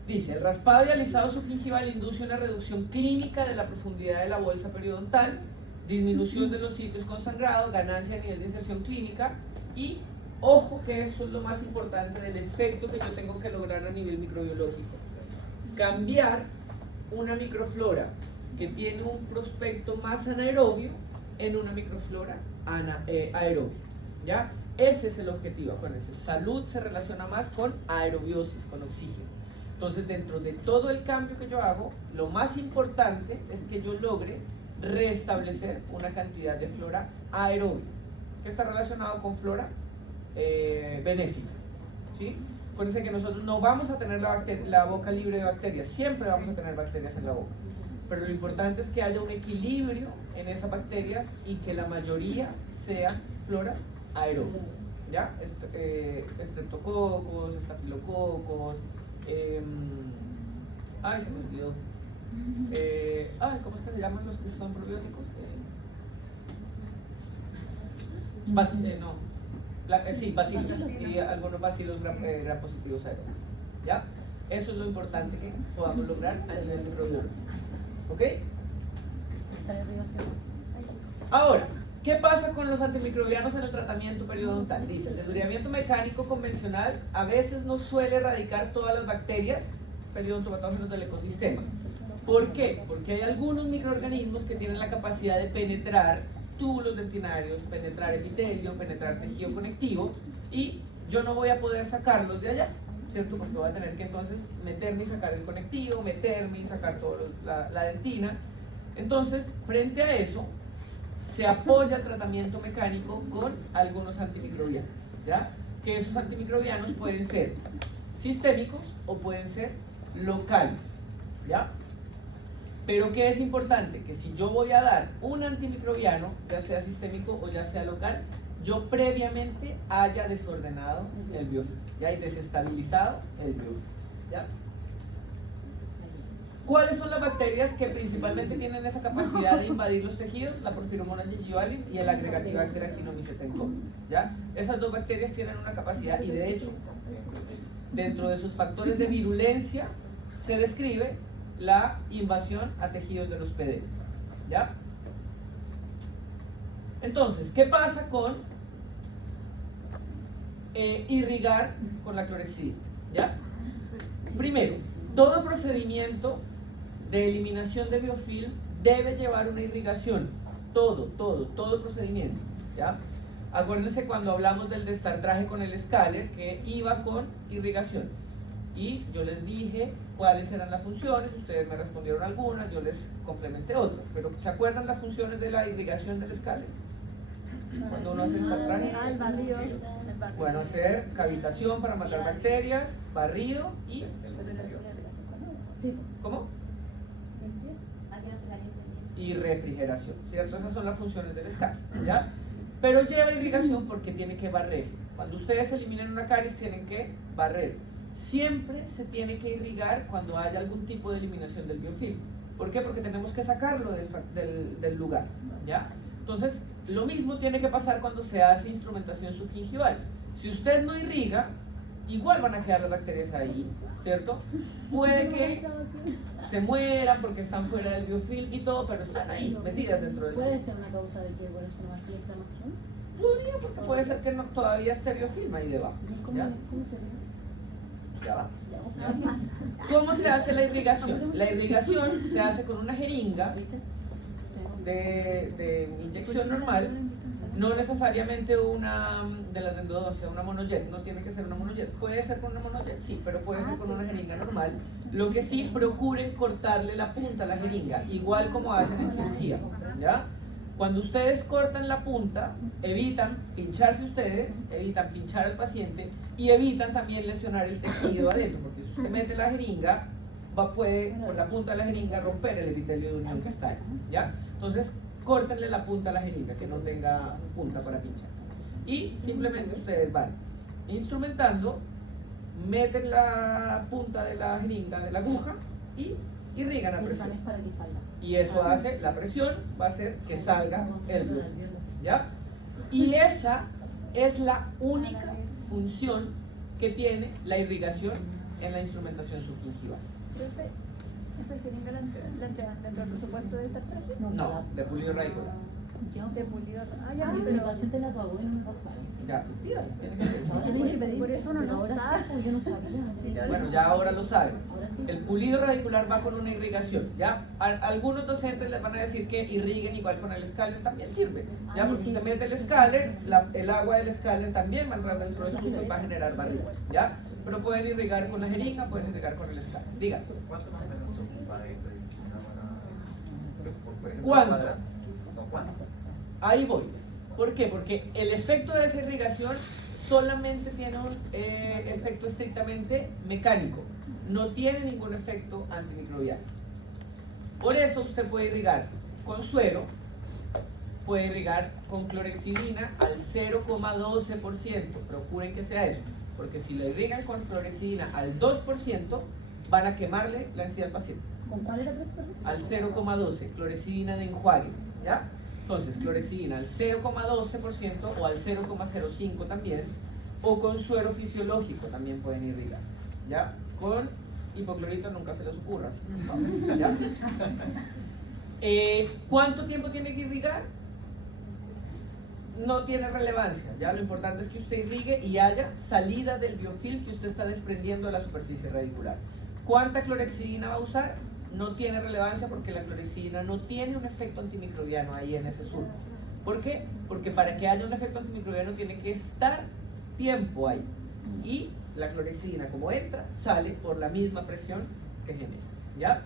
Dice, el raspado y alisado subgingival induce una reducción clínica de la profundidad de la bolsa periodontal, disminución de los sitios con sangrado, ganancia a nivel de inserción clínica y, ojo que eso es lo más importante del efecto que yo tengo que lograr a nivel microbiológico, cambiar una microflora que tiene un prospecto más anaerobio en una microflora aerobia, ¿ya? Ese es el objetivo, acuérdense, salud se relaciona más con aerobiosis, con oxígeno. Entonces, dentro de todo el cambio que yo hago, lo más importante es que yo logre restablecer una cantidad de flora aerobia. ¿Qué está relacionado con flora? Benéfica, ¿sí? Acuérdense que nosotros no vamos a tener la boca libre de bacterias, siempre vamos a tener bacterias en la boca. Pero lo importante es que haya un equilibrio en esas bacterias y que la mayoría sean floras aerobias, ¿ya? Estreptococos, estafilococos, ay, se me olvidó. ¿Cómo es que se llaman los que son probióticos? Sí, bacilos y algunos bacilos gram positivos aerobios, ¿ya? Eso es lo importante que podamos lograr a nivel microbiológico. ¿Ok? Ahora, ¿qué pasa con los antimicrobianos en el tratamiento periodontal? Dice, el desbridamiento mecánico convencional a veces no suele erradicar todas las bacterias periodontopatógenas del ecosistema. ¿Por qué? Porque hay algunos microorganismos que tienen la capacidad de penetrar túbulos dentinarios, penetrar epitelio, penetrar tejido conectivo, y yo no voy a poder sacarlos de allá, ¿cierto? Porque voy a tener que entonces meterme y sacar el conectivo, meterme y sacar toda la dentina. Entonces, frente a eso, se apoya el tratamiento mecánico con algunos antimicrobianos, ¿ya? Que esos antimicrobianos pueden ser sistémicos o pueden ser locales, ¿ya? Pero ¿qué es importante? Que si yo voy a dar un antimicrobiano, ya sea sistémico o ya sea local, yo previamente haya desordenado el biofilm, ¿ya? Y desestabilizado el biofilm, ¿ya? ¿Cuáles son las bacterias que principalmente tienen esa capacidad de invadir los tejidos? La Porphyromonas gingivalis y el Agregatibacter actinomycetencoides, ¿ya? Esas dos bacterias tienen una capacidad, y de hecho, dentro de sus factores de virulencia se describe la invasión a tejidos del hospedero, ¿ya? Entonces, ¿qué pasa con irrigar con la clorexidina? ¿Ya? Primero, todo procedimiento de eliminación de biofilm debe llevar una irrigación. Todo procedimiento, ¿ya? Acuérdense cuando hablamos del destartraje con el Scaler, que iba con irrigación. Y yo les dije cuáles eran las funciones, ustedes me respondieron algunas, yo les complementé otras. Pero ¿se acuerdan las funciones de la irrigación del Scaler? Cuando uno hace destartraje. Bueno, hacer cavitación para matar bacterias, barrido y... ¿Cómo? Y refrigeración, ¿cierto? Esas son las funciones del Scaler, ¿ya? Pero lleva irrigación porque tiene que barrer. Cuando ustedes eliminan una caries tienen que barrer. Siempre se tiene que irrigar cuando haya algún tipo de eliminación del biofilm. ¿Por qué? Porque tenemos que sacarlo del lugar, ¿ya? Entonces, lo mismo tiene que pasar cuando se hace instrumentación subgingival. Si usted no irriga, igual van a quedar las bacterias ahí, ¿cierto? Puede que se mueran porque están fuera del biofilm y todo, pero están ahí, metidas dentro del ¿Puede ser una causa de que por eso no hay inflamación? Podría, porque puede ser que no, todavía esté biofilm ahí debajo, ¿ya? ¿Cómo se ve? Ya va. ¿Cómo se hace la irrigación? La irrigación se hace con una jeringa de inyección normal, no necesariamente una de las de endodoncia, una monojet, no tiene que ser una monojet, puede ser con una monojet, sí, pero puede ser con una jeringa normal. Lo que sí, procuren cortarle la punta a la jeringa, igual como hacen en cirugía, ¿ya? Cuando ustedes cortan la punta, evitan pincharse ustedes, evitan pinchar al paciente y evitan también lesionar el tejido adentro, porque si usted mete la jeringa, puede con la punta de la jeringa romper el epitelio de unión que está ahí, ¿ya? Entonces, córtenle la punta a la jeringa, que no tenga punta para pinchar. Y simplemente ustedes van instrumentando, meten la punta de la jeringa, de la aguja, y irrigan a presión. Para que salga. Y eso hace, la presión va a hacer que salga el biofilm, ¿ya? Y esa es la única función que tiene la irrigación en la instrumentación subgingival. ¿Esa jeringa la entregan dentro del presupuesto de destartraje? No, de pulido radicular. Yo, de pulido. Ah, ya, mi pero paciente la pagó y no me pasaron. Ya, pídala, tiene que ser. Ahora Sí, sí, pero por eso uno pero no ahora sabe. sí, pues yo no sabía. Sí, Bueno, ya ahora lo saben. Ahora sí. El pulido radicular va con una irrigación, ¿ya? Algunos docentes les van a decir que irriguen igual con el Scaler, también sirve, ¿ya? Porque si usted mete el Scaler, el agua del Scaler también va a entrar dentro del surco y va a generar barriga, ¿ya? Pero pueden irrigar con la jeringa, pueden irrigar con el Scaler. Diga. ¿Cuánto más o menos se ocupa de medicina para eso? Por ejemplo, ¿Cuánto? No, ¿cuánto? Ahí voy. ¿Por qué? Porque el efecto de esa irrigación solamente tiene un efecto estrictamente mecánico, no tiene ningún efecto antimicrobiano. Por eso usted puede irrigar con suero, puede irrigar con clorexidina al 0,12%, procuren que sea eso, porque si la irrigan con clorexidina al 2%, van a quemarle la encía al paciente. ¿Con cuál era el Al 0,12, clorexidina de enjuague, ¿ya? Entonces, clorexidina al 0,12% o al 0,05 también, o con suero fisiológico también pueden irrigar, ¿ya? Con hipoclorito nunca se les ocurra, ¿sí? ¿No? ¿Ya? ¿Cuánto tiempo tiene que irrigar? No tiene relevancia, ya lo importante es que usted irrigue y haya salida del biofilm que usted está desprendiendo de la superficie radicular. ¿Cuánta clorexidina va a usar? No tiene relevancia porque la clorexidina no tiene un efecto antimicrobiano ahí en ese surco. ¿Por qué? Porque para que haya un efecto antimicrobiano tiene que estar tiempo ahí. Y la clorexidina, como entra, sale por la misma presión que genera, ¿ya?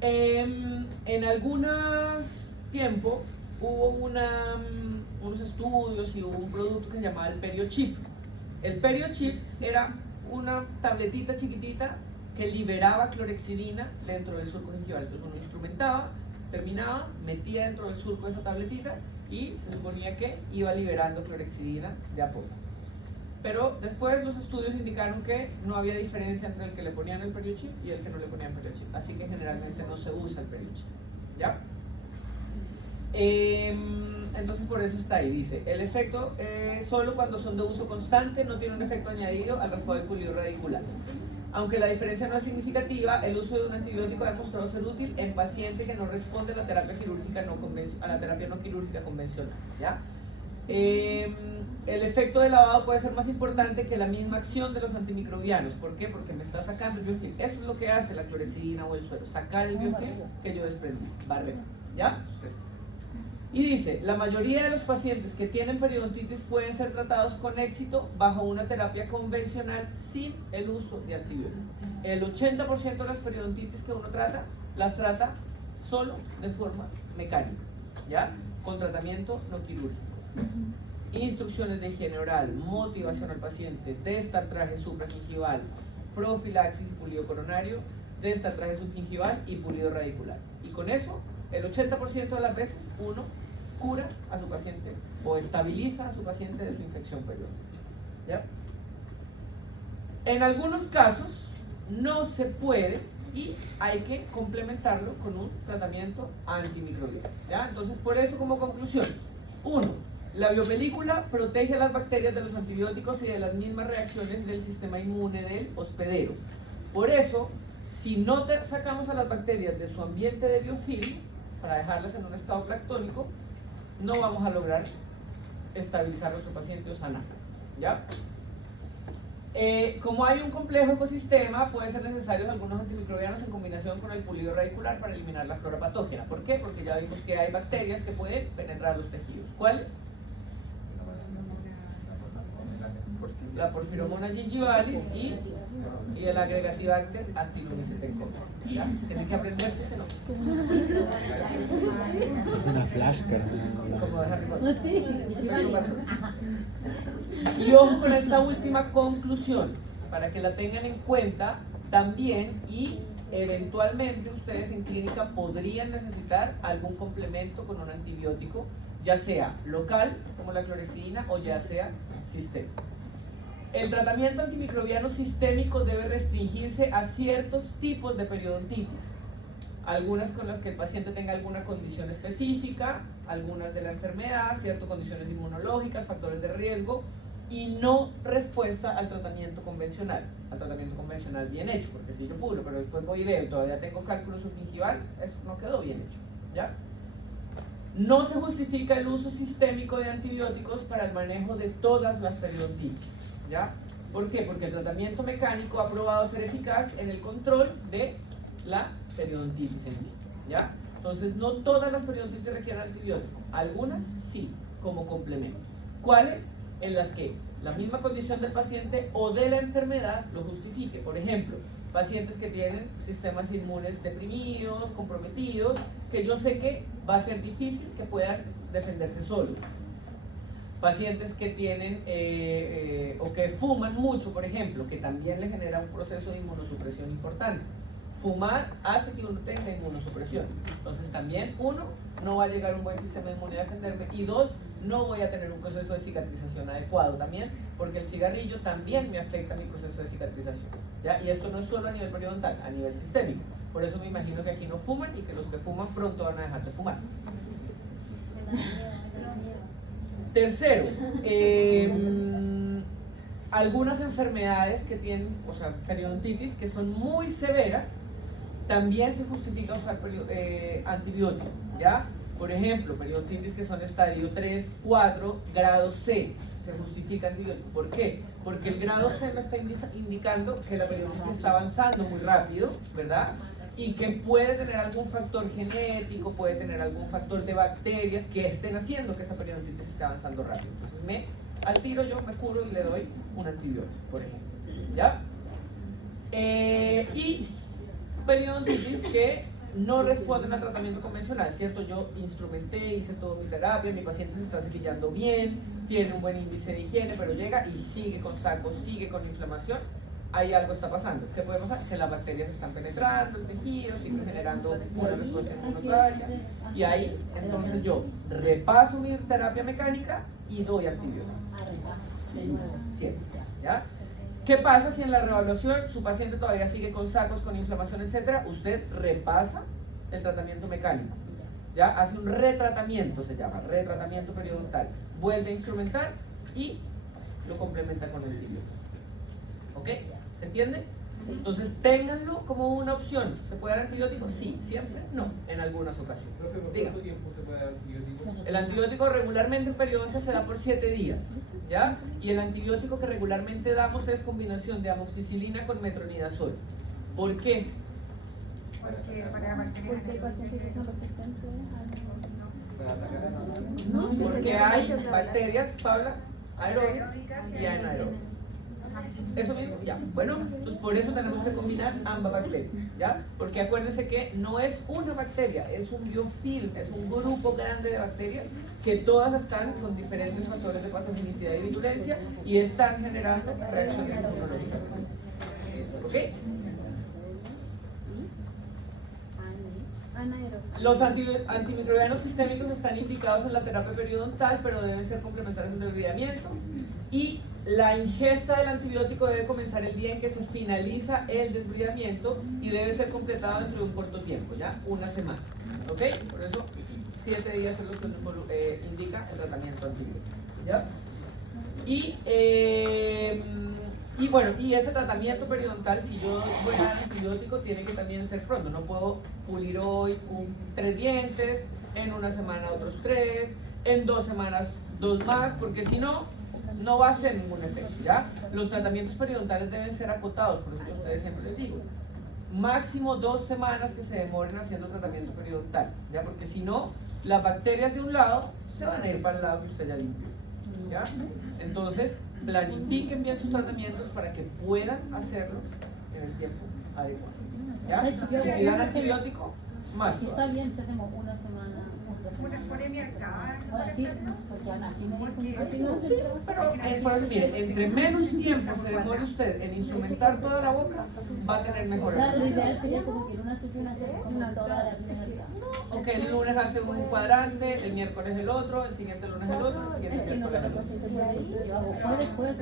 En algún tiempo hubo unos estudios y hubo un producto que se llamaba el PerioChip. El PerioChip era una tabletita chiquitita que liberaba clorexidina dentro del surco gingival. Entonces uno instrumentaba, terminaba, metía dentro del surco esa tabletita y se suponía que iba liberando clorexidina de a poco. Pero después los estudios indicaron que no había diferencia entre el que le ponían el PerioChip y el que no le ponían PerioChip. Así que generalmente no se usa el PerioChip, ¿ya? Entonces por eso está ahí, dice, el efecto solo cuando son de uso constante, no tiene un efecto añadido al raspado del pulido radicular. Aunque la diferencia no es significativa, el uso de un antibiótico ha demostrado ser útil en pacientes que no responden a la terapia quirúrgica a la terapia no quirúrgica convencional, ¿ya? El efecto de lavado puede ser más importante que la misma acción de los antimicrobianos. ¿Por qué? Porque me está sacando el biofilm. Eso es lo que hace la clorexidina o el suero, sacar el biofilm que yo desprendí, barrer, ¿ya? Sí. Y dice, la mayoría de los pacientes que tienen periodontitis pueden ser tratados con éxito bajo una terapia convencional sin el uso de antibióticos. El 80% de las periodontitis que uno trata, las trata solo de forma mecánica, ¿ya? Con tratamiento no quirúrgico. Instrucciones de higiene oral, motivación al paciente, destartraje supragingival, profilaxis y pulido coronario, destartraje subgingival y pulido radicular. Y con eso, el 80% de las veces uno cura a su paciente o estabiliza a su paciente de su infección periódica, ¿ya? En algunos casos no se puede y hay que complementarlo con un tratamiento antimicrobiano, ¿ya? Entonces, por eso, como conclusión, 1. La biopelícula protege a las bacterias de los antibióticos y de las mismas reacciones del sistema inmune del hospedero. Por eso, si no sacamos a las bacterias de su ambiente de biofilm, para dejarlas en un estado planctónico, no vamos a lograr estabilizar a nuestro paciente o sanar, ¿ya? Como hay un complejo ecosistema, puede ser necesario algunos antimicrobianos en combinación con el pulido radicular para eliminar la flora patógena. ¿Por qué? Porque ya vimos que hay bacterias que pueden penetrar los tejidos. ¿Cuáles? La Porphyromonas gingivalis y el Agregatibacter actinomycetencoccus. ¿Ya? Tienen que aprenderse ese nombre. Es una flashcard. Como de Harry Potter. Sí. Y ojo con esta última conclusión, para que la tengan en cuenta también y eventualmente ustedes en clínica podrían necesitar algún complemento con un antibiótico, ya sea local, como la clorexidina, o ya sea sistémico. El tratamiento antimicrobiano sistémico debe restringirse a ciertos tipos de periodontitis, algunas con las que el paciente tenga alguna condición específica, algunas de la enfermedad, ciertas condiciones inmunológicas, factores de riesgo, y no respuesta al tratamiento convencional bien hecho, porque si yo pulo, pero después voy y veo y todavía tengo cálculo subgingival, eso no quedó bien hecho, ¿ya? No se justifica el uso sistémico de antibióticos para el manejo de todas las periodontitis, ¿ya? ¿Por qué? Porque el tratamiento mecánico ha probado ser eficaz en el control de la periodontitis en sí, ¿ya? Entonces, no todas las periodontitis requieren antibióticos, algunas sí, como complemento. ¿Cuáles? En las que la misma condición del paciente o de la enfermedad lo justifique. Por ejemplo, pacientes que tienen sistemas inmunes deprimidos, comprometidos, que yo sé que va a ser difícil que puedan defenderse solos. Pacientes que tienen o que fuman mucho, por ejemplo, que también le genera un proceso de inmunosupresión importante. Fumar hace que uno tenga inmunosupresión. Entonces también, uno, no va a llegar a un buen sistema inmune a defenderme, y dos, no voy a tener un proceso de cicatrización adecuado también, porque el cigarrillo también me afecta mi proceso de cicatrización, ¿ya? Y esto no es solo a nivel periodontal, a nivel sistémico. Por eso me imagino que aquí no fuman y que los que fuman pronto van a dejar de fumar. Tercero, algunas enfermedades que tienen, o sea, periodontitis, que son muy severas, también se justifica usar antibiótico, ¿ya? Por ejemplo, periodontitis que son estadio 3, 4, grado C, se justifica antibiótico. ¿Por qué? Porque el grado C me está indicando que la periodontitis está avanzando muy rápido, ¿verdad? Y que puede tener algún factor genético, puede tener algún factor de bacterias que estén haciendo que esa periodontitis esté avanzando rápido. Entonces, al tiro yo me curo y le doy un antibiótico, por ejemplo, ¿ya? Y periodontitis que no responden al tratamiento convencional, ¿cierto? Yo instrumenté, hice toda mi terapia, mi paciente se está cepillando bien, tiene un buen índice de higiene, pero llega y sigue con sacos, sigue con inflamación. Ahí algo está pasando. ¿Qué puede pasar? Que las bacterias están penetrando el tejido, siguen generando una respuesta inmunitaria, y ahí entonces yo repaso mi terapia mecánica y doy antibiótico. Siempre, ¿ya? ¿Qué pasa si en la reevaluación su paciente todavía sigue con sacos, con inflamación, etcétera? Usted repasa el tratamiento mecánico, ¿ya? Hace un retratamiento, se llama retratamiento periodontal. Vuelve a instrumentar y lo complementa con el antibiótico. ¿Ok? ¿Se entiende? Entonces, ténganlo como una opción. ¿Se puede dar antibiótico? Sí, siempre no, en algunas ocasiones. Profe, ¿por cuánto tiempo se puede dar antibiótico? El antibiótico regularmente en periodoncia se da por 7 días, ¿ya? Y el antibiótico que regularmente damos es combinación de amoxicilina con metronidazol. ¿Por qué? Porque hay pacientes que son resistentes Para atacar a la- No, sí, Porque sería hay mucho de bacterias, Paula, aerobias y anaerobias. Eso mismo, ya. Bueno, entonces por eso tenemos que combinar ambas bacterias, ¿ya? Porque acuérdense que no es una bacteria, es un biofilm, es un grupo grande de bacterias que todas están con diferentes factores de patogenicidad y virulencia y están generando reacciones inmunológicas. ¿Ok? anaeróbico. Los antimicrobianos sistémicos están indicados en la terapia periodontal, pero deben ser complementarios en el desbridamiento. Y la ingesta del antibiótico debe comenzar el día en que se finaliza el desbridamiento y debe ser completado dentro de un corto tiempo, ¿ya? Una semana. ¿Ok? Por eso, 7 días es lo que nos indica el tratamiento antibiótico, ¿ya? Y bueno, y ese tratamiento periodontal, si yo voy a dar antibiótico, tiene que también ser pronto. No puedo pulir hoy 3 dientes, en una semana otros 3, en 2 semanas 2 más, porque si no, no va a hacer ningún efecto, ¿ya? Los tratamientos periodontales deben ser acotados, por eso yo a ustedes siempre les digo, máximo 2 semanas que se demoren haciendo tratamiento periodontal, ¿ya? Porque si no, las bacterias de un lado se van a ir para el lado que usted ya limpió, ¿ya? Entonces, planifiquen bien sus tratamientos para que puedan hacerlos en el tiempo adecuado, ¿ya? Y si dan antibiótico, más. Si está bien, si hacemos una semana. Ahora sí, porque así no Sí, pero por eso, mire, entre menos tiempo se demore usted en instrumentar toda la boca, va a tener O mejores sea, lo resultados. ideal sería como que en una sesión hacer como toda la primera. Ok, el lunes hace un cuadrante, el miércoles el otro, el siguiente lunes el otro, el siguiente miércoles el otro. Yo hago jueves,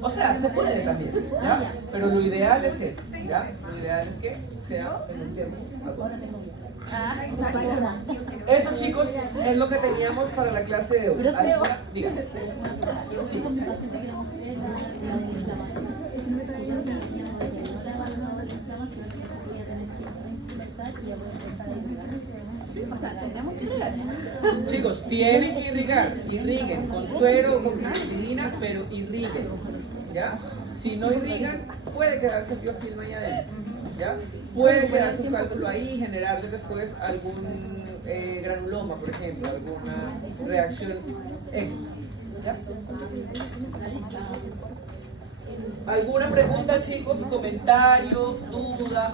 y O sea, se puede también, ¿ya? Pero lo ideal es eso, ¿ya? Lo ideal es que sea en un tiempo adecuado. Eso, chicos, es lo que teníamos para la clase de hoy. Pero creo- Dígame. Sí. con mi paciente que no quiere la inflamación. Si yo tenía que no le avanzaba la inflamación, entonces voy a tener que instrumentar y ya voy a empezar a ayudar. Sí, sea, tenemos que irrigar. Chicos, tienen que irrigar, irriguen con suero o con penicilina, pero irriguen, ¿ya? Si no irrigan, puede quedarse el biofilm ahí adentro, ¿ya? Puede quedarse un cálculo ahí y generarles después algún granuloma, por ejemplo, alguna reacción extra, ¿ya? ¿Alguna pregunta, chicos? ¿Comentarios? ¿Duda?